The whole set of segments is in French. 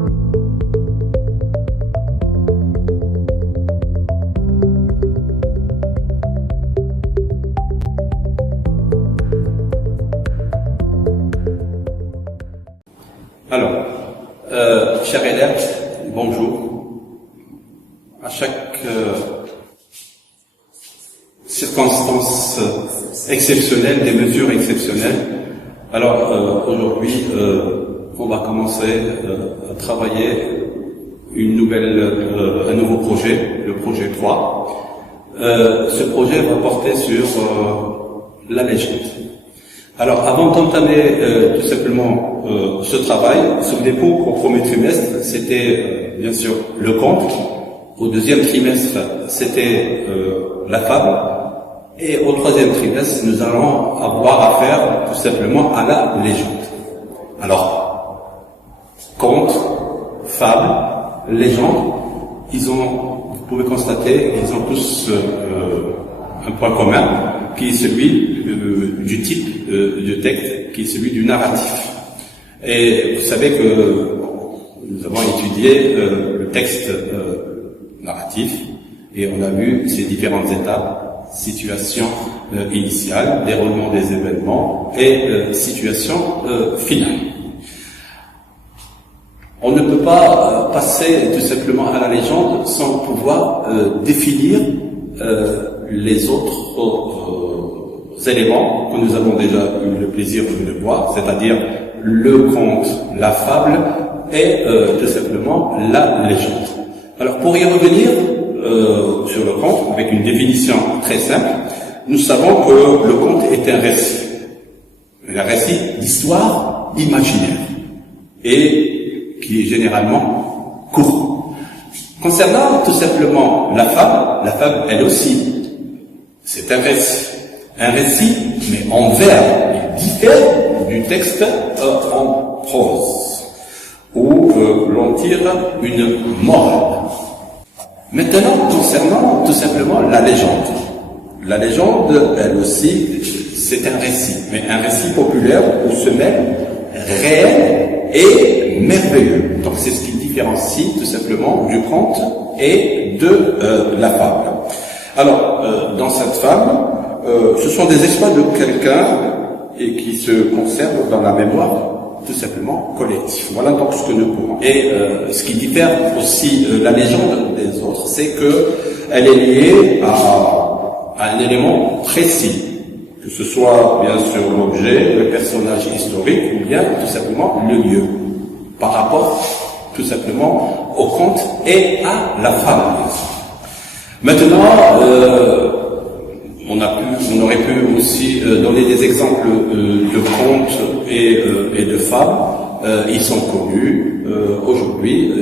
Alors, chers élèves, bonjour. À chaque circonstance exceptionnelle, des mesures exceptionnelles. Alors, aujourd'hui, on va commencer à travailler un nouveau projet, le projet 3. Ce projet va porter sur la légende. Alors, avant d'entamer tout simplement ce travail, souvenez-vous qu'au premier trimestre, c'était bien sûr le conte. Au deuxième trimestre, c'était la fable. Et au troisième trimestre, nous allons avoir affaire tout simplement à la légende. Alors, conte, fable, légende, vous pouvez constater, ils ont tous un point commun, qui est celui du type de texte, qui est celui du narratif. Et vous savez que nous avons étudié le texte narratif, et on a vu ces différentes étapes: situation initiale, déroulement des événements et situation finale. On ne peut pas passer tout simplement à la légende sans pouvoir définir les autres éléments que nous avons déjà eu le plaisir de voir, c'est-à-dire le conte, la fable et tout simplement la légende. Alors pour y revenir sur le conte, avec une définition très simple, nous savons que le conte est un récit d'histoire imaginaire et qui est généralement court. Concernant tout simplement la fable elle aussi, c'est un récit, mais en vers. Il diffère du texte en prose, où l'on tire une morale. Maintenant, concernant tout simplement la légende. La légende, elle aussi, c'est un récit, mais un récit populaire où se mêle réel et merveilleux. Donc c'est ce qui différencie tout simplement du conte et de la fable. Alors, dans cette fable, ce sont des exploits de quelqu'un et qui se conservent dans la mémoire tout simplement collective. Voilà donc ce que nous pouvons. Et ce qui diffère aussi la légende des autres, c'est que elle est liée à un élément précis, que ce soit bien sûr l'objet, le personnage historique ou bien tout simplement le lieu, par rapport tout simplement au conte et à la fable. Maintenant, on aurait pu aussi donner des exemples de contes et de fables. Ils sont connus. Aujourd'hui,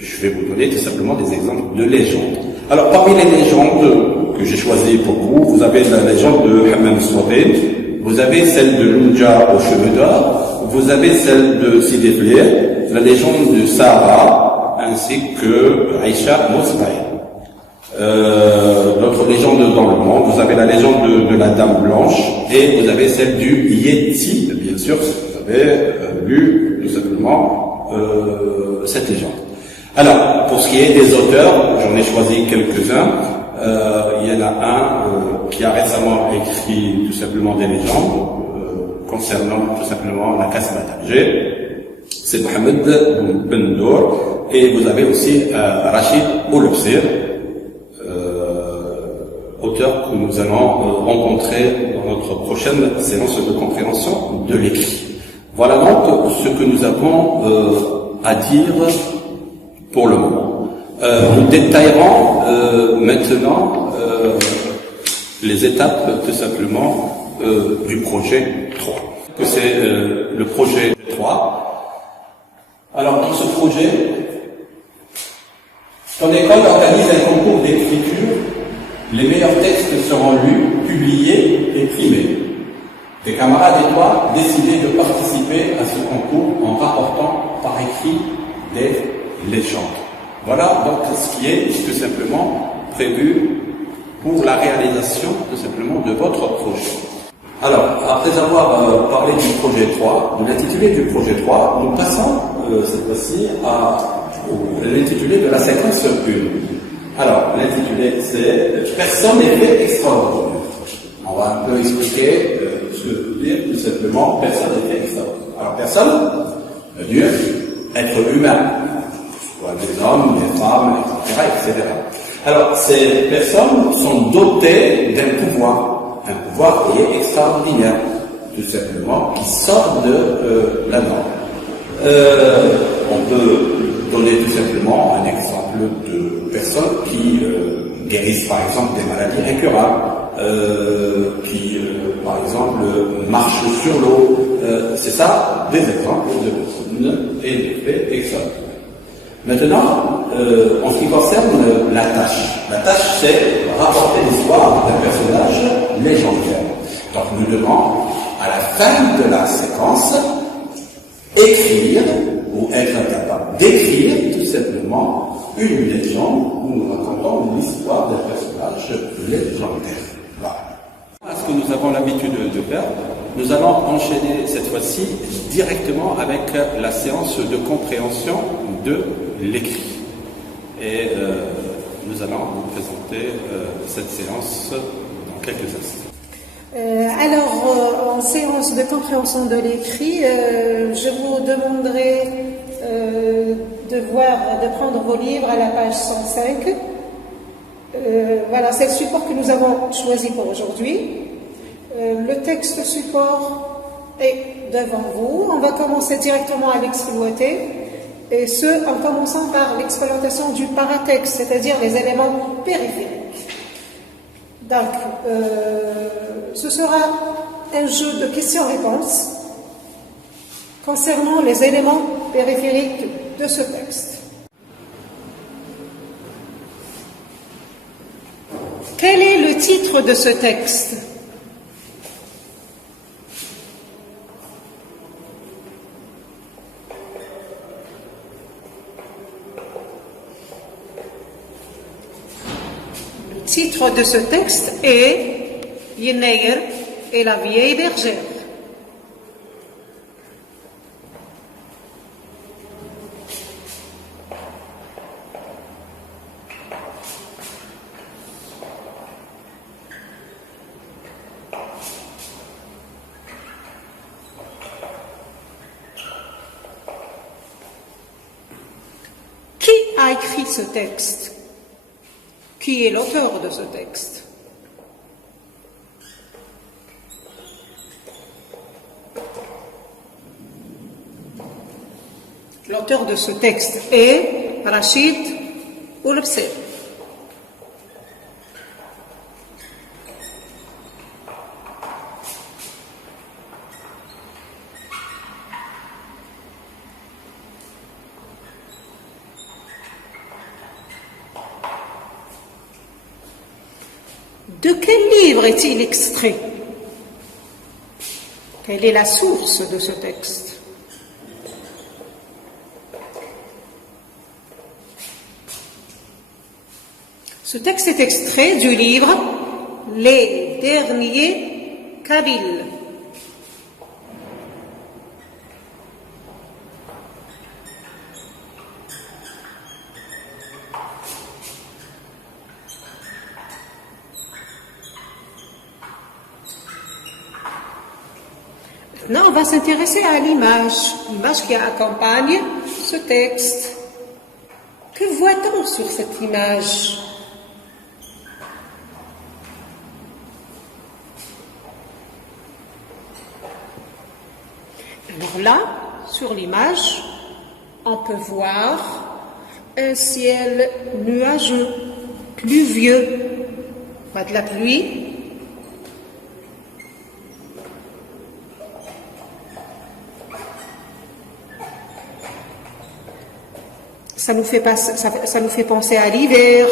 je vais vous donner tout simplement des exemples de légendes. Alors, parmi les légendes que j'ai choisies pour vous, vous avez la légende de Hammam Swabed, vous avez celle de Lunja aux cheveux d'or, vous avez celle de Sidi Flier, la légende de Sarah, ainsi que Aïcha Mosbaï. Notre légende dans le monde, vous avez la légende de la Dame Blanche et vous avez celle du Yéti, bien sûr, si vous avez lu tout simplement cette légende. Alors, pour ce qui est des auteurs, j'en ai choisi quelques-uns. Il y en a un qui a récemment écrit tout simplement des légendes concernant tout simplement la Kasbah d'Alger. C'est Mohamed Ben Nour, et vous avez aussi Rachid Oulobsir, auteur que nous allons rencontrer dans notre prochaine séance de compréhension de l'écrit. Voilà donc ce que nous avons à dire pour le moment. Nous détaillerons maintenant les étapes tout simplement du projet 3. C'est le projet 3. Alors dans ce projet, ton école organise un concours d'écriture. Les meilleurs textes seront lus, publiés et primés. Tes camarades et toi décidez de participer à ce concours en rapportant par écrit des légendes. Voilà donc ce qui est tout simplement prévu pour la réalisation tout simplement de votre projet. Alors, après avoir parlé du projet 3, de l'intitulé du projet 3, nous passons cette fois-ci à l'intitulé de la séquence 1. Alors, l'intitulé c'est Personne n'est fait extraordinaire. On va un peu expliquer ce que veut dire tout simplement personne n'est fait extraordinaire. Alors, personne, Dieu, être humain, soit des hommes, des femmes, etc. Alors, ces personnes sont dotées d'un pouvoir qui est extraordinaire, tout simplement, qui sort de la norme. On peut donner tout simplement un exemple de personnes qui guérissent par exemple des maladies incurables, qui par exemple marchent sur l'eau. C'est ça, des exemples de personnes et des faits extraordinaires. Maintenant, en ce qui concerne la tâche c'est rapporter l'histoire d'un personnage légendaire. Donc nous devons, à la fin de la séquence, écrire ou être capable d'écrire tout simplement une légende où nous racontons l'histoire d'un personnage légendaire. Voilà. Ce que nous avons l'habitude de faire, nous allons enchaîner cette fois-ci directement avec la séance de compréhension de l'écrit. Et nous allons vous présenter cette séance dans quelques instants. En séance de compréhension de l'écrit, je vous demanderai de prendre vos livres à la page 105. Voilà, c'est le support que nous avons choisi pour aujourd'hui. Le texte support est devant vous. On va commencer directement à l'exploiter, et ce, en commençant par l'exploitation du paratexte, c'est-à-dire les éléments périphériques. Donc, ce sera un jeu de questions-réponses concernant les éléments périphériques de ce texte. Quel est le titre de ce texte ? Le titre de ce texte est Yenneyer et la vieille bergère. Qui a écrit ce texte ? Qui est l'auteur de ce texte ? L'auteur de ce texte est Rachid Oulebsel. De quel livre est-il extrait ? Quelle est la source de ce texte ? Ce texte est extrait du livre Les Derniers Kabyles. Maintenant, on va s'intéresser à l'image qui accompagne ce texte. Que voit-on sur cette image ? Alors là, sur l'image, on peut voir un ciel nuageux, pluvieux, pas de la pluie. Ça nous fait penser à l'hiver.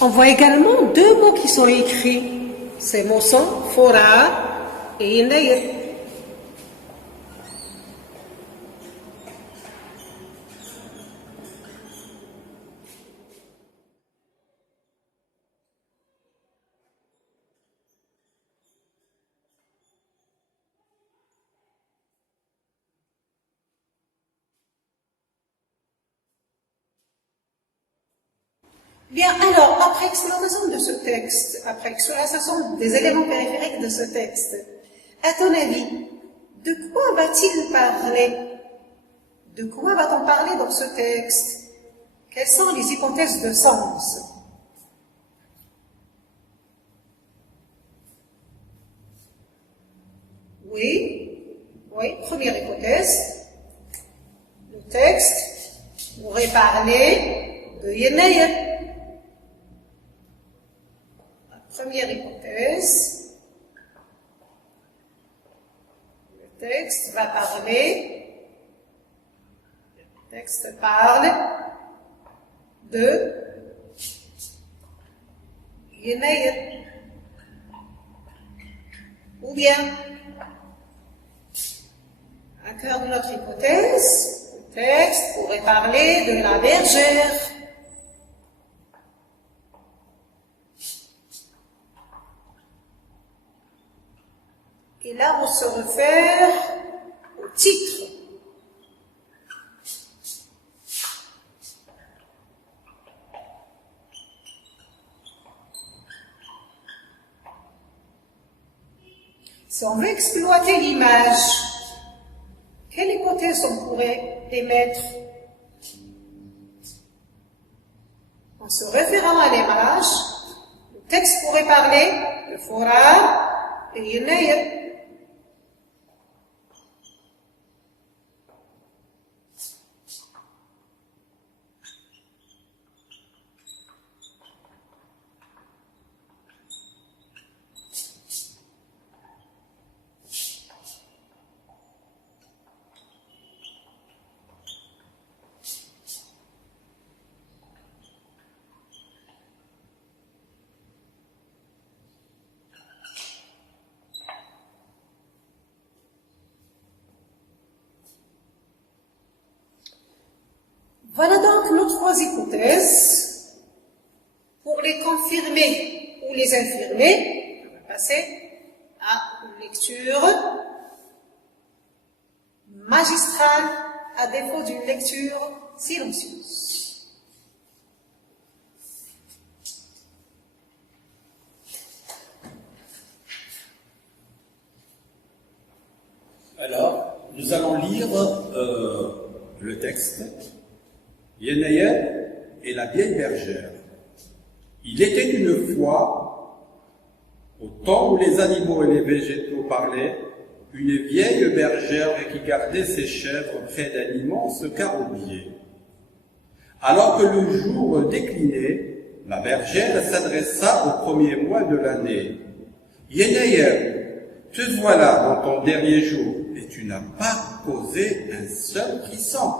On voit également deux mots qui sont écrits. Ces mots sont Fora et Yenneyer. Bien, alors, après exploration de ce texte, après exploration des éléments périphériques de ce texte, à ton avis, de quoi va-t-il parler? De quoi va-t-on parler dans ce texte? Quelles sont les hypothèses de sens? Oui, première hypothèse. Le texte pourrait parler de Yenaya. La première hypothèse, le texte va parler, le texte parle de Yenaya. Ou bien, à cœur de notre hypothèse, le texte pourrait parler de la bergère. Et là, on se réfère au titre. Si on veut exploiter l'image, quelle hypothèse on pourrait émettre? En se référant à l'image, le texte pourrait parler de Fora et Yenaya. Voilà donc nos trois hypothèses. Pour les confirmer ou les infirmer, on va passer à une lecture magistrale à défaut d'une lecture silencieuse. Alors, nous allons lire le texte. Yenaya et la vieille bergère. Il était une fois, au temps où les animaux et les végétaux parlaient, une vieille bergère qui gardait ses chèvres près d'un immense caroubier. Alors que le jour déclinait, la bergère s'adressa au premier mois de l'année. « Yenaya, te voilà dans ton dernier jour, et tu n'as pas causé un seul frisson.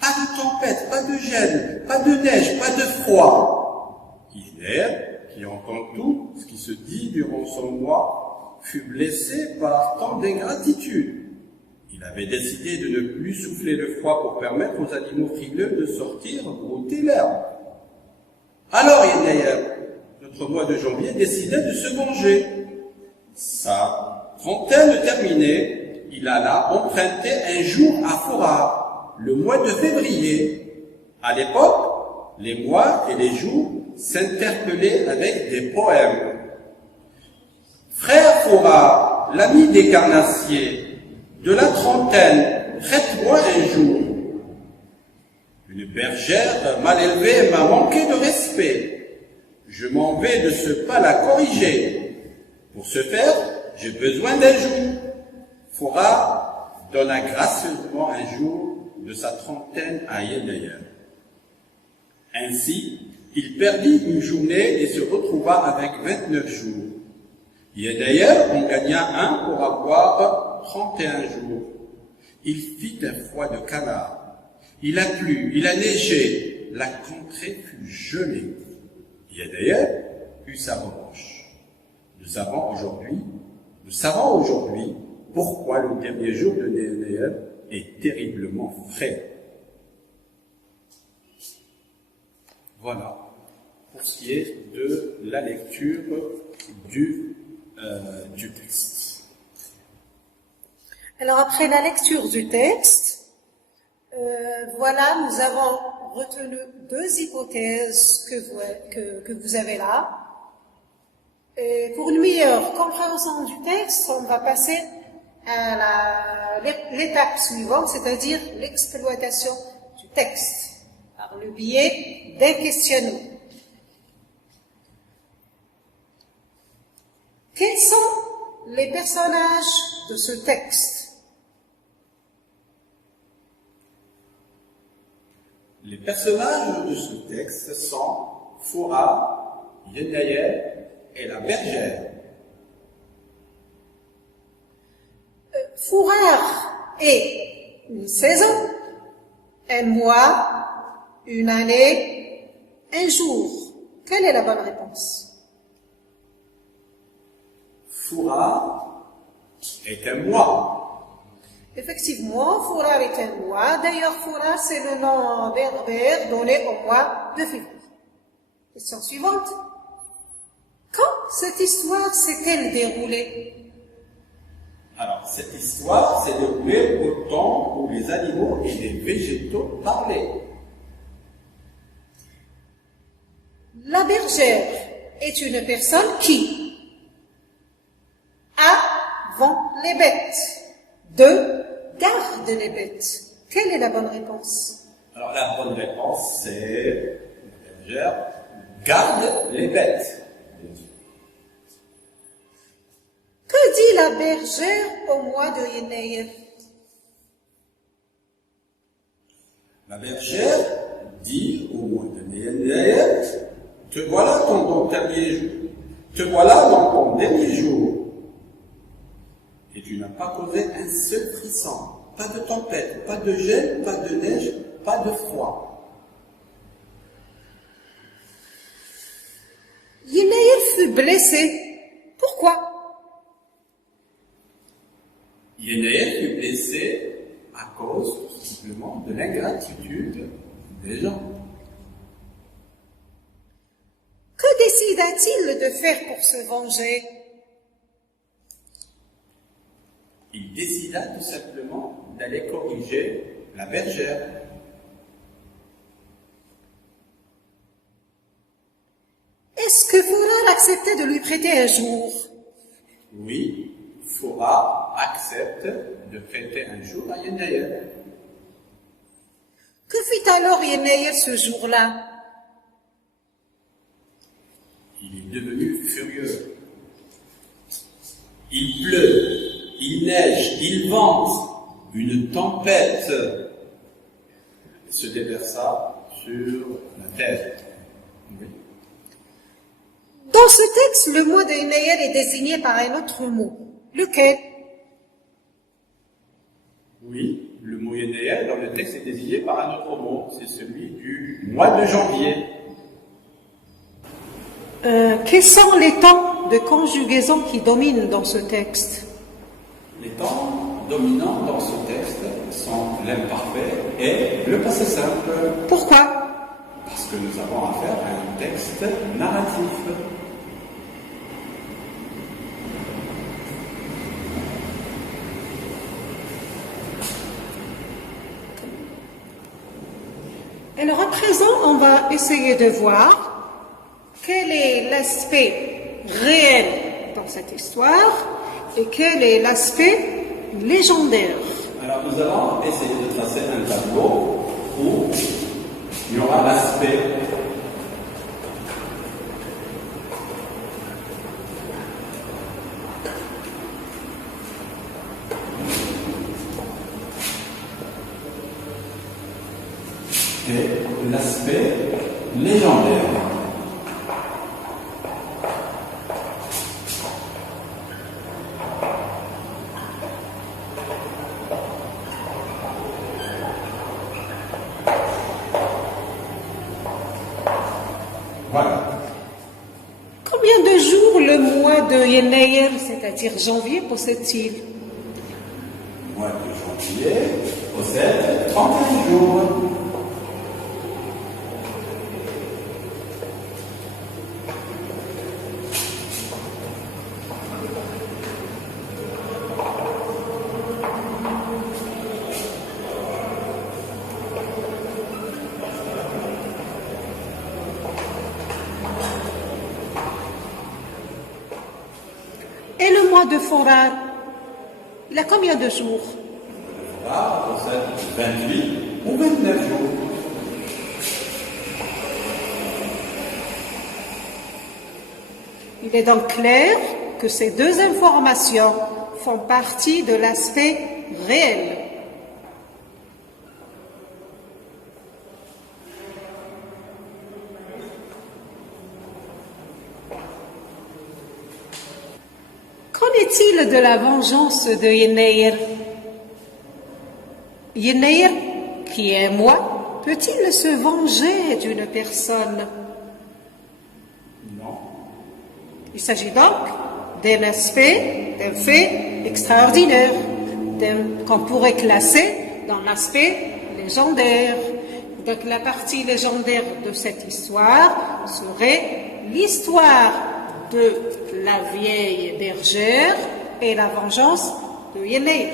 Pas de tempête, pas de gel, pas de neige, pas de froid. » Yenaya, qui entend tout ce qui se dit durant son mois, fut blessé par tant d'ingratitude. Il avait décidé de ne plus souffler le froid pour permettre aux animaux frileux de sortir brouter l'herbe. Alors Yenaya, notre mois de janvier, décida de se venger. Sa trentaine terminée, il alla emprunter un jour à Fora, le mois de février. À l'époque, les mois et les jours s'interpellaient avec des poèmes. « Frère Fora, l'ami des carnassiers, de la trentaine, prête-moi un jour. Une bergère mal élevée m'a manqué de respect. Je m'en vais de ce pas la corriger. Pour ce faire, j'ai besoin d'un jour. » Fora donna gracieusement un jour de sa trentaine à Yenaya. Ainsi, il perdit une journée et se retrouva avec 29 jours. Yenaya en gagna un pour avoir 31 jours. Il fit un froid de canard. Il a plu, il a neigé, la contrée fut gelée. Yenaya eut sa revanche. Nous savons aujourd'hui pourquoi le dernier jour de Yenaya est terriblement frais. Voilà pour ce qui est de la lecture du texte. Alors après la lecture du texte, voilà, nous avons retenu deux hypothèses que vous avez là. Et pour une meilleure compréhension du texte, on va passer à l'étape suivante, c'est-à-dire l'exploitation du texte par le biais d'un questionnement. Quels sont les personnages de ce texte? Les personnages de ce texte sont Foura, Yenayel et la bergère. Fourreur est une saison, un mois, une année, un jour. Quelle est la bonne réponse? Foura est un mois. Effectivement, Fourreur est un mois. D'ailleurs, Fourreur, c'est le nom berbère donné au mois de février. Question suivante. Quand cette histoire s'est-elle déroulée? Alors, cette histoire s'est déroulée au temps où les animaux et les végétaux parlaient. La bergère est une personne qui, avant les bêtes, 2, garde les bêtes. Quelle est la bonne réponse? Alors, la bonne réponse, c'est la bergère garde les bêtes. Que dit la bergère au mois de Yenayel? La bergère dit au mois de Yenayel, te voilà dans ton dernier jour, et tu n'as pas causé un seul frisson, pas de tempête, pas de gel, pas de neige, pas de froid. Yenayel fut blessé. Pourquoi? Yenayel fut blessé à cause, tout simplement, de l'ingratitude des gens. Que décida-t-il de faire pour se venger? Il décida tout simplement d'aller corriger la bergère. Est-ce que Fourreur acceptait de lui prêter un jour? Oui, Foura accepte de prêter un jour à Yenayel. Que fit alors Yenayel ce jour-là? Il est devenu furieux. Il pleut, il neige, il vente, une tempête se déversa sur la terre. Oui. Dans ce texte, le mot de Yenayel est désigné par un autre mot. Lequel? Oui, le mot Yenayel dans le texte est désigné par un autre mot, c'est celui du mois de janvier. Quels sont les temps de conjugaison qui dominent dans ce texte? Les temps dominants dans ce texte sont l'imparfait et le passé simple. Pourquoi? Parce que nous avons affaire à un texte narratif. Alors à présent, on va essayer de voir quel est l'aspect réel dans cette histoire et quel est l'aspect légendaire. Alors nous allons essayer de tracer un tableau où il y aura l'aspect et l'aspect légendaire. Voilà. Combien de jours le mois de Yenayel, c'est-à-dire janvier, possède-t-il? Le mois de janvier possède 31 jours. mois de Forar, il a combien de jours? Forar possède 28 ou 29 jours. Il est donc clair que ces deux informations font partie de l'aspect réel. Qu'en est-il de la vengeance de Yenneir? Yenneir, qui est moi, peut-il se venger d'une personne? Non. Il s'agit donc d'un aspect, d'un fait extraordinaire, qu'on pourrait classer dans l'aspect légendaire. Donc la partie légendaire de cette histoire serait l'histoire de la vieille bergère et la vengeance de Yenneir.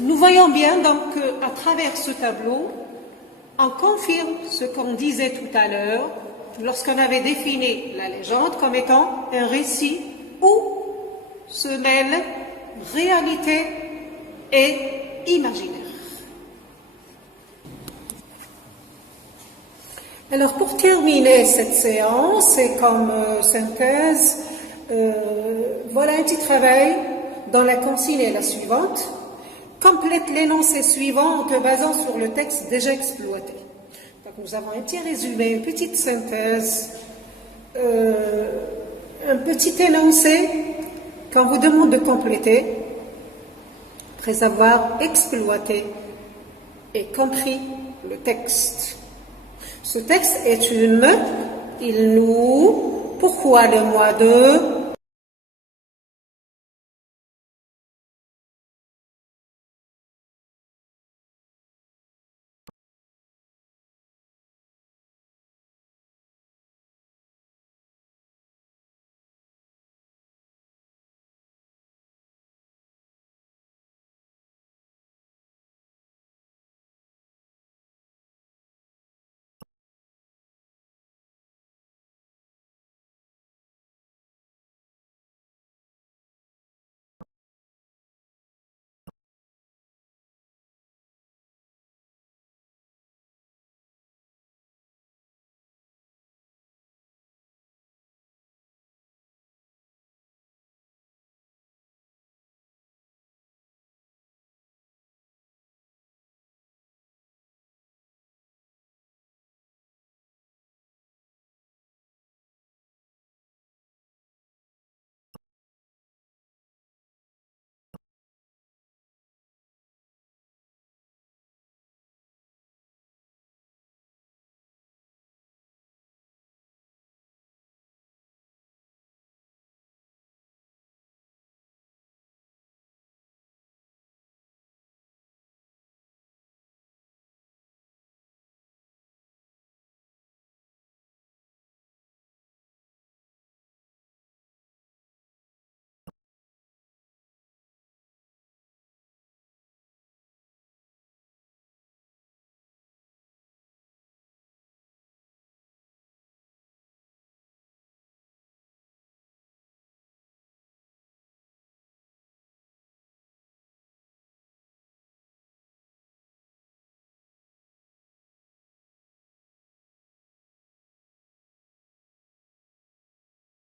Nous voyons bien donc qu'à travers ce tableau, on confirme ce qu'on disait tout à l'heure lorsqu'on avait défini la légende comme étant un récit où se mêlent réalité et imaginaire. Alors pour terminer cette séance et comme synthèse, voilà un petit travail dont la consigne est la suivante. Complète l'énoncé suivant en te basant sur le texte déjà exploité. Donc nous avons un petit résumé, une petite synthèse, un petit énoncé qu'on vous demande de compléter après avoir exploité et compris le texte. Ce texte est pourquoi le mois de